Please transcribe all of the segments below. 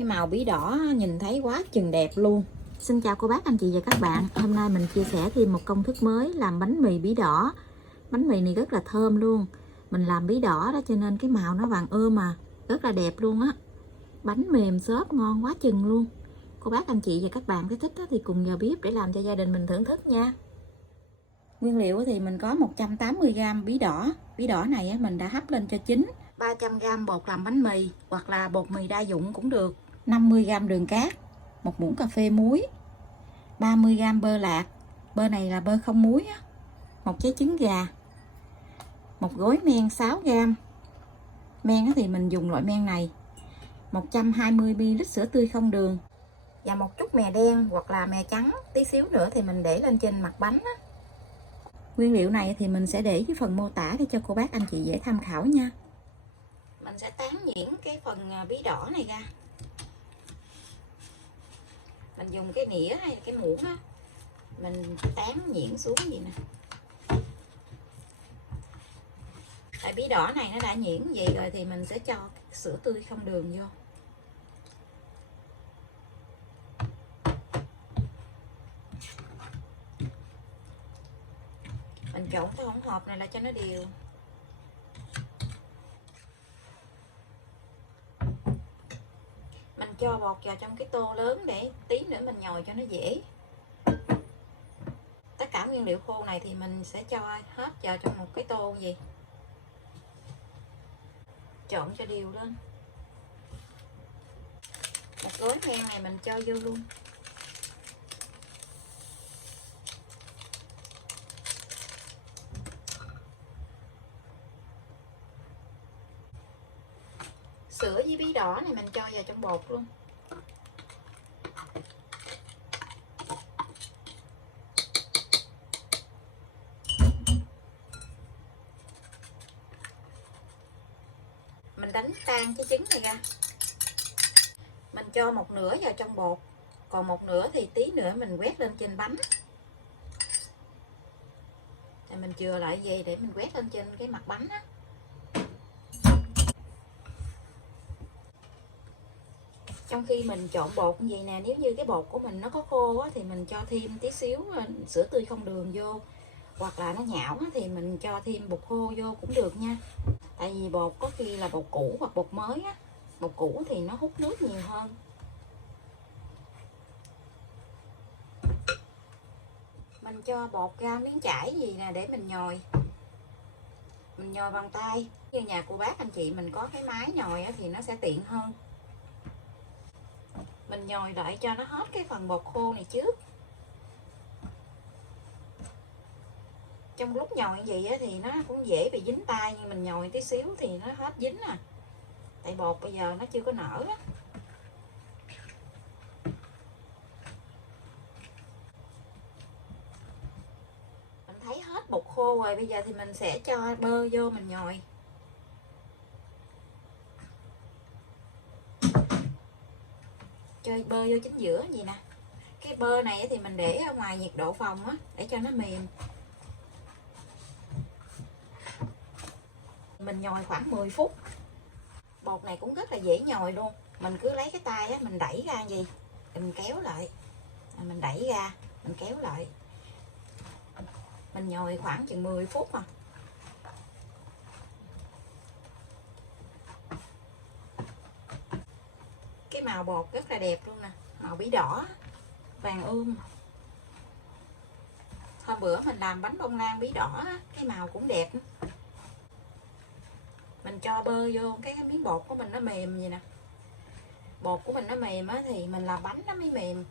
Cái màu bí đỏ nhìn thấy quá chừng đẹp luôn. Xin chào cô bác, anh chị và các bạn. Hôm nay mình chia sẻ thêm một công thức mới làm bánh mì bí đỏ. Bánh mì này rất là thơm luôn. Mình làm bí đỏ đó cho nên cái màu nó vàng ươm mà rất là đẹp luôn á. Bánh mềm xốp ngon quá chừng luôn. Cô bác, anh chị và các bạn thích thì cùng vào bếp để làm cho gia đình mình thưởng thức nha. Nguyên liệu thì mình có 180g bí đỏ. Bí đỏ này mình đã hấp lên cho chín. 300g bột làm bánh mì hoặc là bột mì đa dụng cũng được. 50g đường cát, 1 muỗng cà phê muối, 30g bơ lạc, bơ này là bơ không muối á, 1 trái trứng gà, một gói men 6g. Men thì mình dùng loại men này, 120ml sữa tươi không đường và một chút mè đen hoặc là mè trắng, tí xíu nữa thì mình để lên trên mặt bánh á. Nguyên liệu này thì mình sẽ để dưới phần mô tả để cho cô bác anh chị dễ tham khảo nha. Mình sẽ tán nhuyễn cái phần bí đỏ này ra. Mình dùng cái nĩa hay là cái muỗng á, mình tán nhuyễn xuống vậy nè. Tại bí đỏ này nó đã nhuyễn vậy rồi thì mình sẽ cho sữa tươi không đường vô. Mình trộn cái hỗn hợp này là cho nó đều. Mình cho bột vào trong cái tô lớn để tí nữa mình nhồi cho nó dễ. Tất cả nguyên liệu khô này thì mình sẽ cho hết vào trong một cái tô gì. Trộn cho đều lên. Một gói men này mình cho vô luôn. Sữa với bí đỏ này mình cho vào trong bột luôn. Mình đánh tan cái trứng này ra. Mình cho một nửa vào trong bột, còn một nửa thì tí nữa mình quét lên trên bánh. Thì mình chừa lại vậy để mình quét lên trên cái mặt bánh á. Trong khi mình trộn bột như vậy nè, nếu như cái bột của mình nó có khô á, thì mình cho thêm tí xíu sữa tươi không đường vô, hoặc là nó nhão á, thì mình cho thêm bột khô vô cũng được nha. Tại vì bột có khi là bột cũ hoặc bột mới á, bột cũ thì nó hút nước nhiều hơn. Mình cho bột ra miếng chải gì nè để mình nhồi. Mình nhồi bằng tay. Như nhà cô bác anh chị mình có cái máy nhồi á, thì nó sẽ tiện hơn. Mình nhồi đợi cho nó hết cái phần bột khô này trước. Trong lúc nhồi như vậy á, thì nó cũng dễ bị dính tay, nhưng mình nhồi tí xíu thì nó hết dính à. Tại bột bây giờ nó chưa có nở á. Mình thấy hết bột khô rồi, bây giờ thì mình sẽ cho bơ vô mình nhồi. Cho bơ vô chính giữa gì nè. Cái bơ này thì mình để ở ngoài nhiệt độ phòng á, để cho nó mềm. Mình nhồi khoảng 10 phút. Bột này cũng rất là dễ nhồi luôn. Mình cứ lấy cái tay á, mình đẩy ra gì, mình kéo lại. Mình đẩy ra, mình kéo lại. Mình nhồi khoảng chừng 10 phút à. Cái màu bột rất là đẹp luôn nè, màu bí đỏ, vàng ươm. Hôm bữa mình làm bánh bông lan bí đỏ, cái màu cũng đẹp. Mình cho bơ vô cái miếng bột của mình nó mềm vậy nè. Bột của mình nó mềm á thì mình làm bánh nó mới mềm.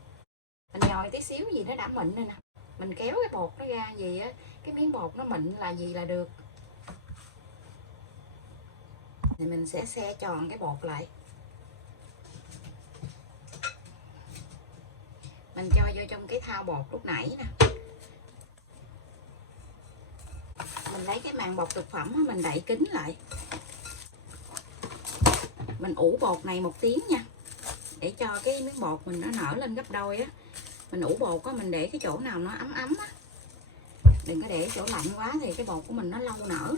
Mình nhồi tí xíu gì nó đã mịn rồi nè. Mình kéo cái bột nó ra gì á, cái miếng bột nó mịn là gì là được. Thì mình sẽ xe tròn cái bột lại. Mình cho vô trong cái thau bột lúc nãy nè. Mình lấy cái màng bọc thực phẩm mình đậy kín lại. Mình ủ bột này 1 tiếng nha, để cho cái miếng bột mình nó nở lên gấp đôi á. Mình ủ bột á, mình để cái chỗ nào nó ấm ấm á, đừng có để chỗ lạnh quá thì cái bột của mình nó lâu nở.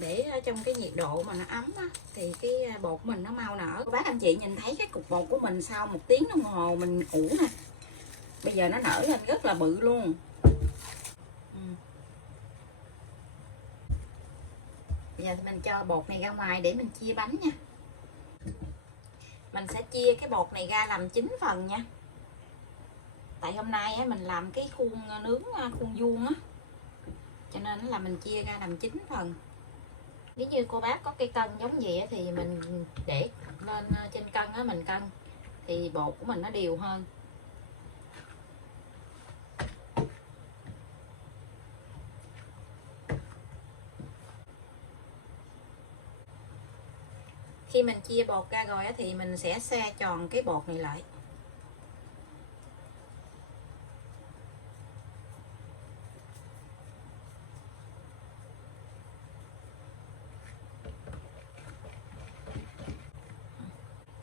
để trong cái nhiệt độ mà nó ấm á, thì cái bột mình nó mau nở. Các bác anh chị nhìn thấy cái cục bột của mình sau 1 tiếng đồng hồ mình ủ nè, bây giờ nó nở lên rất là bự luôn. Bây giờ thì mình cho bột này ra ngoài để mình chia bánh nha. Mình sẽ chia cái bột này ra làm 9 phần nha. Tại hôm nay á, mình làm cái khuôn nướng khuôn vuông á, cho nên là mình chia ra làm 9 phần. Nếu như cô bác có cây cân giống vậy thì mình để lên trên cân á, mình cân thì bột của mình nó đều hơn. Khi mình chia bột ra rồi á, thì mình sẽ xe tròn cái bột này lại.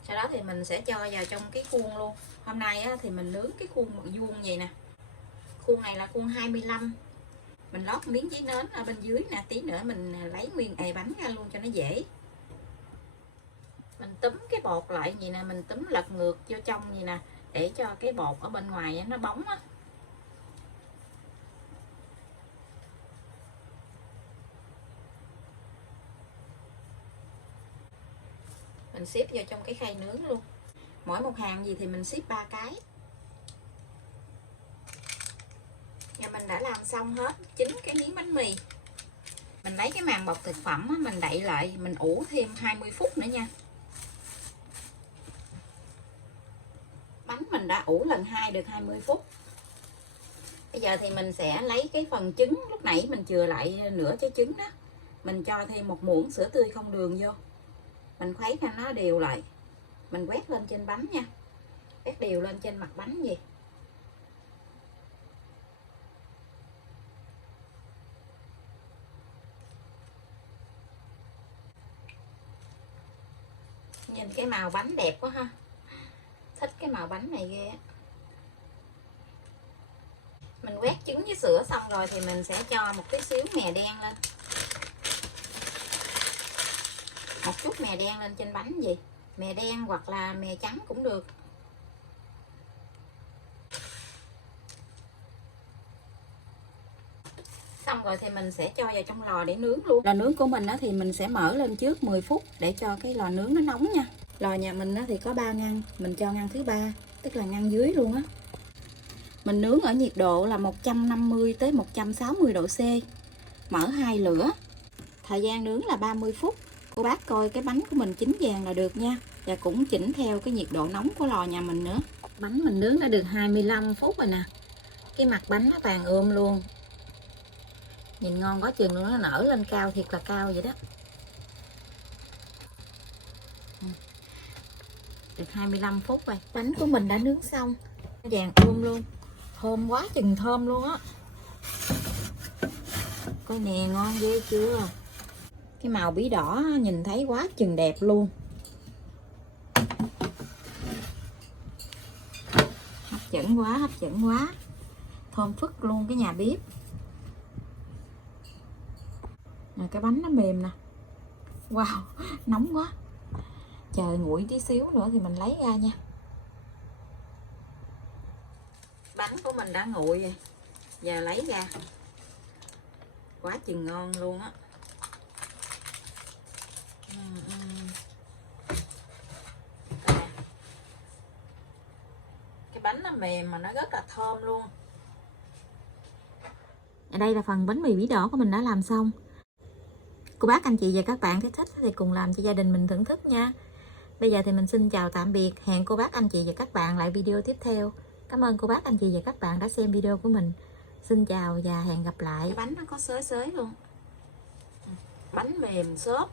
Sau đó thì mình sẽ cho vào trong cái khuôn luôn. Hôm nay á, thì mình nướng cái khuôn vuông vậy nè. Khuôn này là khuôn 25. Mình lót miếng giấy nến ở bên dưới nè, tí nữa mình lấy nguyên ề bánh ra luôn cho nó dễ. Mình túm cái bột lại vậy nè, mình túm lật ngược vô trong vậy nè, để cho cái bột ở bên ngoài nó bóng á. Mình xếp vô trong cái khay nướng luôn. Mỗi một hàng gì thì mình xếp 3 cái. Và mình đã làm xong hết 9 cái miếng bánh mì. Mình lấy cái màng bọc thực phẩm á, mình đậy lại, mình ủ thêm 20 phút nữa nha. Bánh mình đã ủ lần 2 được 20 phút. Bây giờ thì mình sẽ lấy cái phần trứng lúc nãy mình chừa lại nửa trái trứng đó, mình cho thêm 1 muỗng sữa tươi không đường vô. Mình khuấy cho nó đều lại. Mình quét lên trên bánh nha. Quét đều lên trên mặt bánh gì. Nhìn cái màu bánh đẹp quá ha. Thích cái màu bánh này ghê. Mình quét trứng với sữa xong rồi thì mình sẽ cho một tí xíu mè đen lên. Một chút mè đen lên trên bánh gì. Mè đen hoặc là mè trắng cũng được. Xong rồi thì mình sẽ cho vào trong lò để nướng luôn. Lò nướng của mình thì mình sẽ mở lên trước 10 phút để cho cái lò nướng nó nóng nha. Lò nhà mình thì có 3 ngăn, mình cho ngăn thứ 3, tức là ngăn dưới luôn á. Mình nướng ở nhiệt độ là 150 tới 160 độ C. Mở 2 lửa. Thời gian nướng là 30 phút. Cô bác coi cái bánh của mình chín vàng là được nha. Và cũng chỉnh theo cái nhiệt độ nóng của lò nhà mình nữa. Bánh mình nướng đã được 25 phút rồi nè. Cái mặt bánh nó vàng ươm luôn. Nhìn ngon quá chừng luôn, nó nở lên cao thiệt là cao vậy đó. Được 25 phút rồi. Bánh của mình đã nướng xong. Vàng ươm luôn. Thơm quá chừng thơm luôn á. Coi nè, ngon ghê chưa. Cái màu bí đỏ nhìn thấy quá chừng đẹp luôn. Hấp dẫn quá, hấp dẫn quá. Thơm phức luôn cái nhà bếp. Nè, cái bánh nó mềm nè. Wow, nóng quá. Chờ nguội tí xíu nữa thì mình lấy ra nha. Bánh của mình đã nguội rồi. Giờ lấy ra. Quá chừng ngon luôn á. Cái bánh nó mềm mà nó rất là thơm luôn. Ở đây là phần bánh mì bí đỏ của mình đã làm xong. Cô bác anh chị và các bạn thấy thích thì cùng làm cho gia đình mình thưởng thức nha. Bây giờ thì mình xin chào tạm biệt. Hẹn cô bác anh chị và các bạn lại video tiếp theo. Cảm ơn cô bác anh chị và các bạn đã xem video của mình. Xin chào và hẹn gặp lại. Bánh nó có xới xới luôn. Bánh mềm xốp.